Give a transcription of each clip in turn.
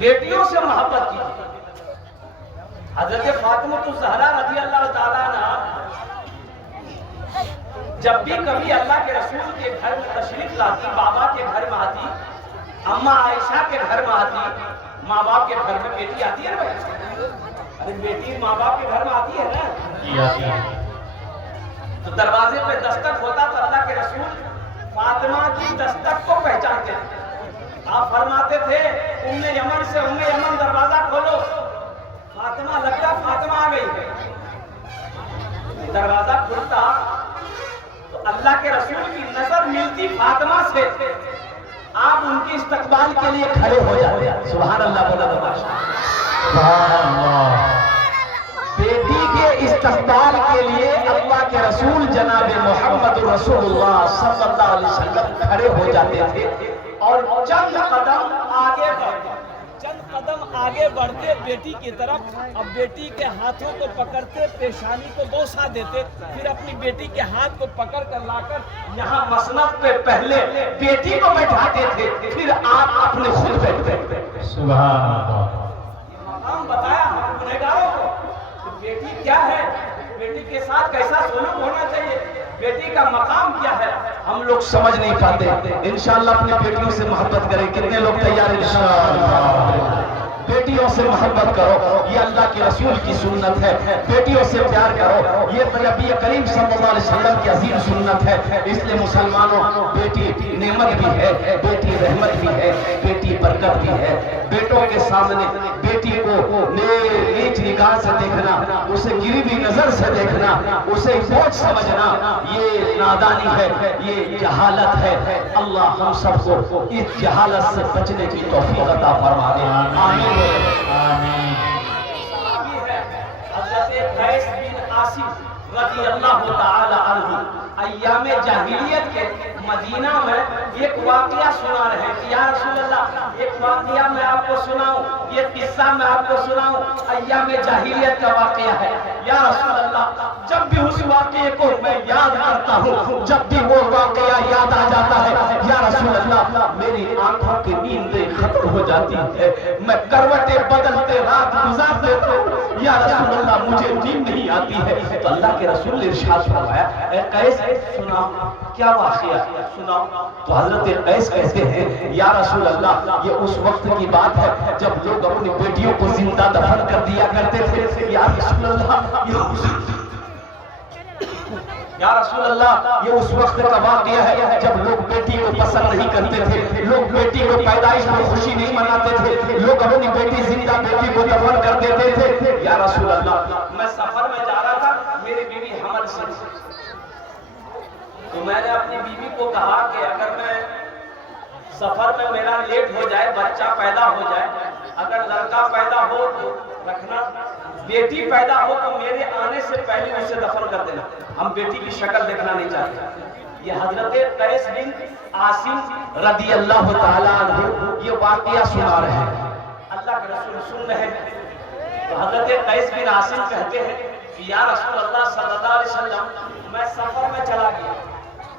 بیٹیوں سے محبت کی. حضرت فاطمہ الزہرا رضی اللہ تعالیٰ عنہ جب بھی کبھی اللہ کے رسول کے گھر میں تشریف لاتی، بابا کے گھر میں آتی، اماں عائشہ کے گھر میں آتی، ماں باپ کے گھر میں بیٹی آتی ہے نا بھائی، ارے بیٹی ماں باپ کے گھر میں آتی ہے نا، تو دروازے پہ دستک ہوتا تو اللہ کے رسول فاطمہ کی دستک کو پہچانتے تھے. آپ فرماتے تھے ام یمن سے، ام یمن دروازہ کھولو، فاطمہ لگتا فاطمہ آ گئی ہے. دروازہ کھلتا تو اللہ کے رسول کی نظر ملتی فاطمہ سے، آپ ان کی استقبال کے لیے کھڑے ہو جاتے. سبحان اللہ بولا تو سبحان اللہ. بیٹی کے استقبال کے لیے اللہ کے رسول جناب محمد رسول اللہ صلی اللہ علیہ وسلم کھڑے ہو جاتے تھے اور چند قدم آگے بڑھتے بیٹی کی طرف، اب بیٹی کے ہاتھوں کو پکڑتے، پیشانی کو بوسہ دیتے، پھر اپنی بیٹی کے ہاتھ کو پکڑ کر لا کر یہاں مسند پہ پہلے بیٹی کو بیٹھاتے تھے، پھر آپ اپنے خود بیٹھتے. سبحان اللہ. یہ مقام بتایا ہم گنہگاروں کو کہ بیٹی کیا ہے، بیٹی کے ساتھ کیسا سلوک ہونا چاہیے، بیٹی کا مقام کیا ہے، ہم لوگ سمجھ نہیں پاتے. انشاءاللہ اپنی بیٹیوں سے محبت کریں. کتنے لوگ تیار ہیں؟ انشاءاللہ بیٹیوں سے محبت کرو، یہ اللہ کے رسول کی سنت ہے. بیٹیوں سے پیار کرو، یہ نبی کریم صلی اللہ علیہ وسلم کی عظیم سنت ہے. اس لیے مسلمانوں، بیٹی نعمت بھی ہے، بیٹی رحمت بھی ہے، بیٹی برکت بھی ہے. بیٹوں کے سامنے بیٹی کو نیچ نگاہ سے دیکھنا، اسے گری ہوئی نظر سے دیکھنا، اسے بوجھ سمجھنا، یہ نادانی ہے، یہ جہالت ہے. اللہ ہم سب کو اس جہالت سے بچنے کی توفیق عطا فرما دے. آمین. آمین. حضرت قیس بن عاصم رضی اللہ تعالی عنہ ایام جاہلیت کے مدینہ میں ایک واقعہ سنا رہے ہیں کہ یا رسول اللہ ایک واقعہ میں آپ کو سناؤں، یہ قصہ میں آپ کو سناؤں، ایام جاہلیت کا واقعہ ہے. یا رسول اللہ جب بھی اس واقعے کو میں یاد کرتا ہوں، جب بھی وہ واقعہ یاد آ جاتا ہے، یا رسول اللہ میری آنکھوں کی نیندیں ختم ہو جاتی ہے، میں کروٹیں بدلتے رات گزار دیتا ہوں، یا رسول اللہ مجھے نیند نہیں آتی ہے. تو اللہ کے رسول نے ارشاد فرمایا اے قیس سنا کیا واقعہ سناؤ. تو حضرت قیس کہتے ہیں یا رسول اللہ یہ اس وقت کی بات ہے جب لوگ اپنی بیٹیوں کو زندہ دفن کر دیا کرتے تھے. یا رسول اللہ یہ اس وقت کا واقعہ ہے جب لوگ بیٹی کو پسند نہیں کرتے تھے، لوگ بیٹی کو پیدائش میں خوشی نہیں مناتے تھے، لوگ اپنی بیٹی زندہ بیٹی کو دفن کر دیتے تھے. یا رسول اللہ میں سفر میں جا رہا تھا، میری بیوی حمل سے، تو میں نے اپنی بیوی کو کہا کہ اگر میں سفر میں میرا لیٹ ہو جائے، بچہ پیدا ہو جائے، اگر لڑکا پیدا ہو تو رکھنا، بیٹی پیدا ہو تو میرے آنے سے پہلے اسے دفن کر دینا، ہم بیٹی کی شکل دیکھنا نہیں چاہتے. یہ حضرت قیس بن عاصم رضی اللہ تعالیٰ عنہ یہ واقعہ سنا رہے ہیں، اللہ کے رسول سن رہے ہیں. تو حضرت قیس بن عاصم کہتے ہیں کہ یا رسول اللہ صلی اللہ علیہ وسلم میں سفر میں چلا گیا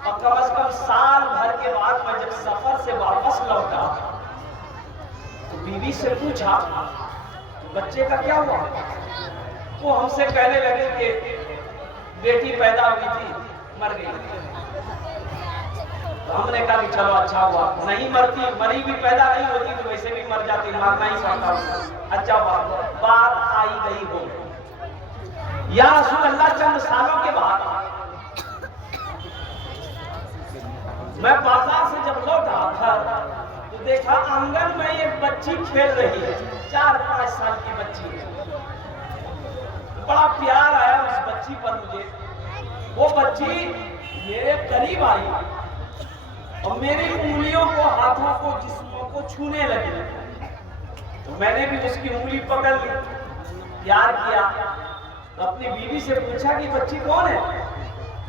اور کم از کم سال بھر کے بعد میں جب سفر سے واپس لوٹا تو بیوی سے پوچھا بچے کا کیا ہوا. وہ ہم سے کہنے لگے کہ بیٹی پیدا ہوئی تھی مر گئی. تو ہم نے کہا کہ چلو اچھا ہوا، نہیں مرتی، مری بھی پیدا نہیں ہوتی تو ویسے بھی مر جاتی، مرنا ہی پڑتا. اچھا ہوا بات آئی گئی ہو. یا رسول اللہ چند سالوں کے بعد میں بازار سے جب لوٹا تھا تو دیکھا آنگن میں ایک بچی کھیل رہی ہے، 4-5 سال کی بچی ہے. بڑا پیار آیا اس بچی پر مجھے. وہ بچی میرے قریب آئی اور میری انگلیوں کو، ہاتھوں کو، جسموں کو چھونے لگی. تو میں نے بھی اس کی انگلی پکڑ لی، پیار کیا. تو اپنی بیوی سے پوچھا کہ بچی کون ہے.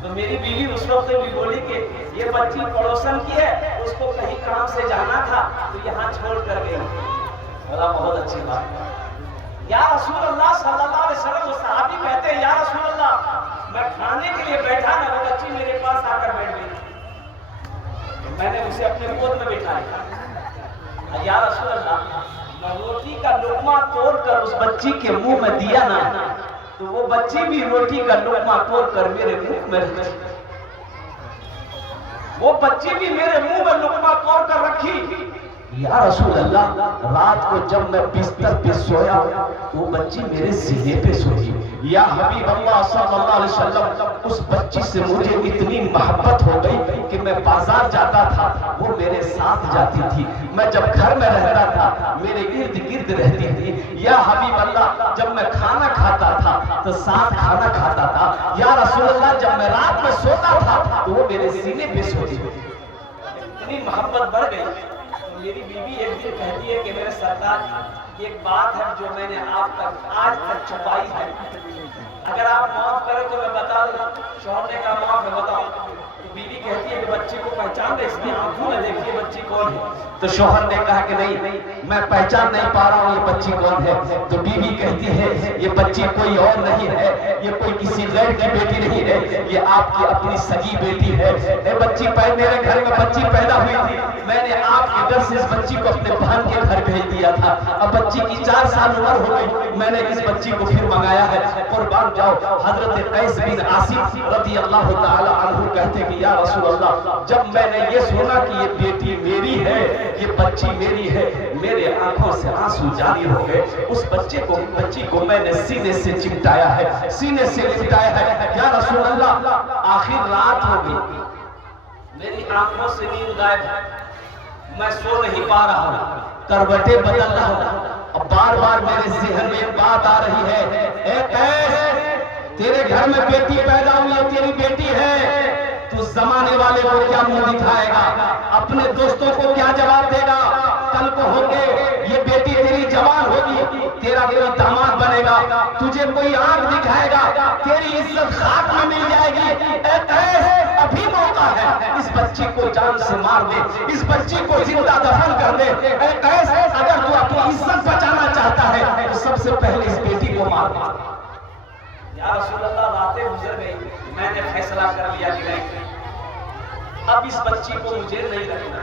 تو میری بیوی اس وقت بھی بولی کہ یہ بچی پڑوسن کی ہے، اس کو کہیں کام سے جانا تھا تو یہاں چھوڑ کر گئی. بہت اچھی بات. یا رسول اللہ صلی اللہ علیہ وسلم وہ صحابی کہتے ہیں یا رسول اللہ میں کھانے کے لیے بیٹھا نا، وہ بچی میرے پاس آ کر بیٹھ گئی. میں نے اسے اپنے گود میں بٹھایا. یا رسول اللہ میں روٹی لقمہ توڑ کر اس بچی کے منہ میں دیا نا تو وہ بچی بھی روٹی کا لقمہ توڑ کر میرے منہ میں رکھی، وہ بچی بھی میرے منہ میں لقمہ توڑ کر رکھی۔ یا رسول اللہ، رات کو جب میں بستر پہ سویا وہ بچی میرے سینے پہ سوئی۔ یا حبیب اللہ صلی اللہ علیہ وسلم، اس بچی سے مجھے اتنی محبت ہو گئی کہ میں بازار جاتا تھا وہ میرے ساتھ جاتی تھی، میں جب گھر میں رہتا تھا میرے ارد گرد رہتی تھی۔ یا حبیب اللہ، جب میں کھانا کھاتا تھا تو ساتھ کھانا کھاتا تھا۔ یا رسول اللہ، جب میں رات میں سوتا تھا تو وہ میرے سینے پہ سوتی تھی۔ اتنی محبت بڑھ گئی۔ میری بیوی ایک دن کہتی ہے کہ میرے سرکار ایک بات ہے جو میں نے آپ تک آج تک چھپائی ہے، اگر آپ معاف کریں تو میں بتا دوں۔ شوہر نے کہا معاف ہے، بتاؤ۔ تو بیوی کہتی ہے کہ بچی کو پہچان دے، اس کی آنکھوں میں دیکھیے بچی کون ہے۔ تو شوہر نے کہا کہ نہیں، میں پہچان نہیں پا رہا ہوں یہ بچی کون ہے۔ تو بیوی کہتی ہے یہ بچی کوئی اور نہیں ہے، یہ کوئی کسی غیر کی بیٹی نہیں ہے، یہ آپ کی اپنی سگی بیٹی ہے۔ اے بچی، میرے گھر میں بچی پیدا ہوئی تھی، میں نے آپ کے ڈر سے اس بچی کو اپنے بہن کے گھر بھیج دیا تھا، اب بچی کی 4 سال عمر ہو گئی، میں نے اس بچی کو پھر منگایا ہے۔ قربان جاؤ۔ حضرت قیس بن عاصم رضی اللہ تعالی عنہ کہتے کہ یا رسول اللہ، جب میں نے یہ سنا کہ یہ بیٹی میری ہے، یہ بچی میری ہے، میرے آنکھوں سے آنسو جاری ہو گئے۔ اس بچی کو میں نے سینے سے چمٹایا ہے، سینے سے لپٹایا ہے۔ یا رسول اللہ، آخر رات ہو گئی، میری آنکھوں سے نیند غائب ہے، میں سو نہیں پا رہا ہوں، کروٹیں بدل رہا ہوں، اب بار بار میرے ذہن میں ایک بات آ رہی ہے، اے قیس، تیرے گھر میں بیٹی پیدا ہوئی ہے، تیری بیٹی ہے، تو زمانے والے کو کیا منہ دکھائے گا، اپنے دوستوں کو کیا جواب دے گا؟ کل کو ہو کے یہ بیٹی تیری جوان ہوگی، تیرا کوئی داماد بنے گا، تجھے کوئی آنکھ دکھائے گا، تیری عزت خاک میں مل جائے گی۔ اے قیس، ابھی موقع ہے، اس بچی کو جان سے مار دے، اس بچی کو زندہ دفن کر دے۔ اے قیس، اگر تو اپنی عزت بچانا چاہتا ہے تو سب سے پہلے اس بیٹی کو مار دے۔ یا رسول اللہ، راتیں گزر گئی، میں نے فیصلہ کر لیا کہ نہیں، اب اس بچی کو مجھے نہیں رکھنا۔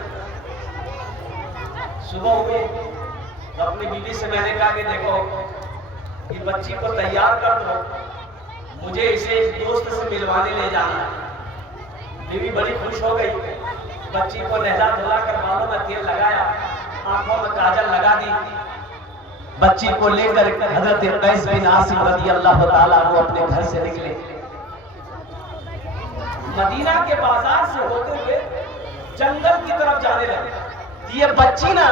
صبح ہوئی تو اپنی بیوی سے میں نے کہا کہ دیکھو یہ بچی کو تیار کر دو، مجھے اسے ایک دوست سے ملوانے لے جانا ہے۔ بیوی بڑی خوش ہو گئی، بچی کو نہلا دھلا کر بالوں میں تیل لگایا، آنکھوں میں کاجل لگا دی، بچی کو لے کر حضرت قیس بن عاصم رضی اللہ تعالیٰ وہ اپنے گھر سے نکلے، مدینہ کے بازار سے ہوتے ہوئے جنگل کی طرف جانے لگے۔ یہ بچی نا،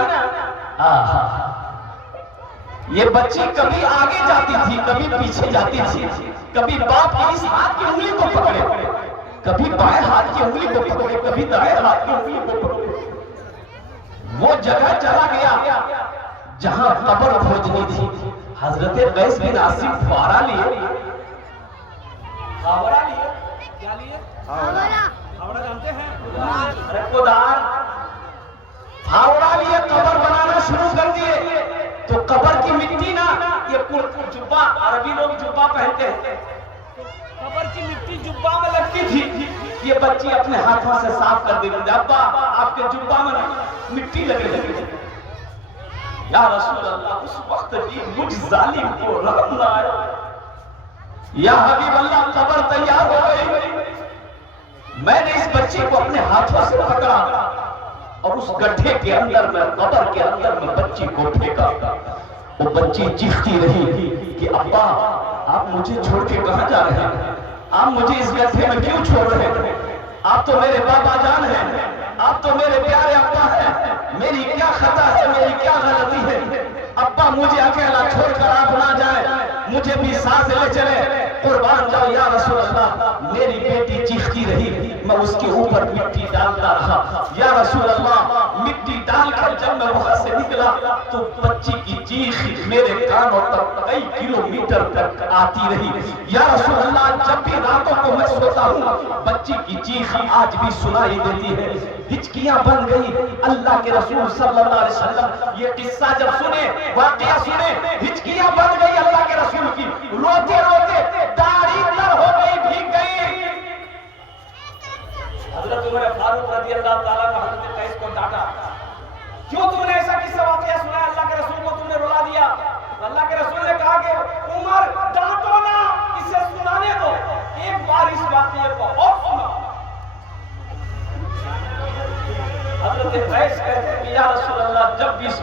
یہ بچی کبھی آگے جاتی تھی، کبھی پیچھے جاتی تھی، کبھی باپ کی اس ہاتھ کی انگلی کو پکڑے، کبھی بائیں ہاتھ کی انگلی کو پکڑے، کبھی دائیں ہاتھ کی انگلی کو پکڑے۔ وہ جگہ چلا گیا جہاں قبر کھوجنی تھی۔ حضرت قیس بن عاصم فوارہ لیے، فاورہ لیے، کیا لیے؟ فاورہ جانتے ہیں؟ رکودار فاورہ لیے قبر بنانا شروع کر دیے۔ تو قبر کی مٹی نا، یہ جبہ، عربی لوگ جبہ پہنتے ہیں، قبر کی مٹی جبہ میں لگتی تھی، یہ بچی اپنے ہاتھوں سے صاف کر دیتی تھی، ابا آپ کے جبہ میں مٹی لگے لگے۔ یا رسول اللہ، اس وقت بھی مجھ ظالم کو رحم نہ آیا۔ یا حبیب اللہ، قبر تیار ہو گئی، میں نے اس بچی کو اپنے ہاتھوں سے پکڑا اور اس گڈھے کے اندر میں، قبر کے اندر میں بچی کو پھینکا۔ وہ بچی چیختی رہی کہ ابا آپ مجھے چھوڑ کے کہاں جا رہے ہیں، آپ مجھے اس گڈھے میں کیوں چھوڑ رہے ہیں، آپ تو میرے بابا جان ہیں، آپ تو میرے پیارے ابا ہیں، میری کیا خطا ہے، میری کیا غلطی ہے، ابا مجھے اکیلا چھوڑ کر آپ نہ جائیں، مجھے بھی ساتھ لے چلے۔ قربان جاؤ یا رسول اللہ، میری بیٹی چیختی رہی، میں اس کے اوپر مٹی ڈالتا رہا۔ یا رسول اللہ، مٹی ڈال کر جب میں وہاں سے نکلا تو بچی کی چیخ میرے کانوں تک کئی کلومیٹر تک آتی رہی۔ یا رسول اللہ، جب بھی راتوں کو میں سوتا ہوں بچی کی چیخ آج بھی سنائی دیتی ہے۔ ہچکیاں بن گئی، اللہ کے رسول صلی اللہ علیہ وسلم یہ قصہ جب سنے، واقعہ سنے، ہچکیاں بن گئی اللہ کے رسول کی، روتے روتے داڑھی تر ہو گئی، بھیگ گئی۔ حضرت عمر فاروق رضی اللہ تعالیٰ نے حضرت قیس کو ڈانٹا، کیوں تم نے ایسا قصہ واقعہ سنا، اللہ کے رسول کو تم نے رلا دیا؟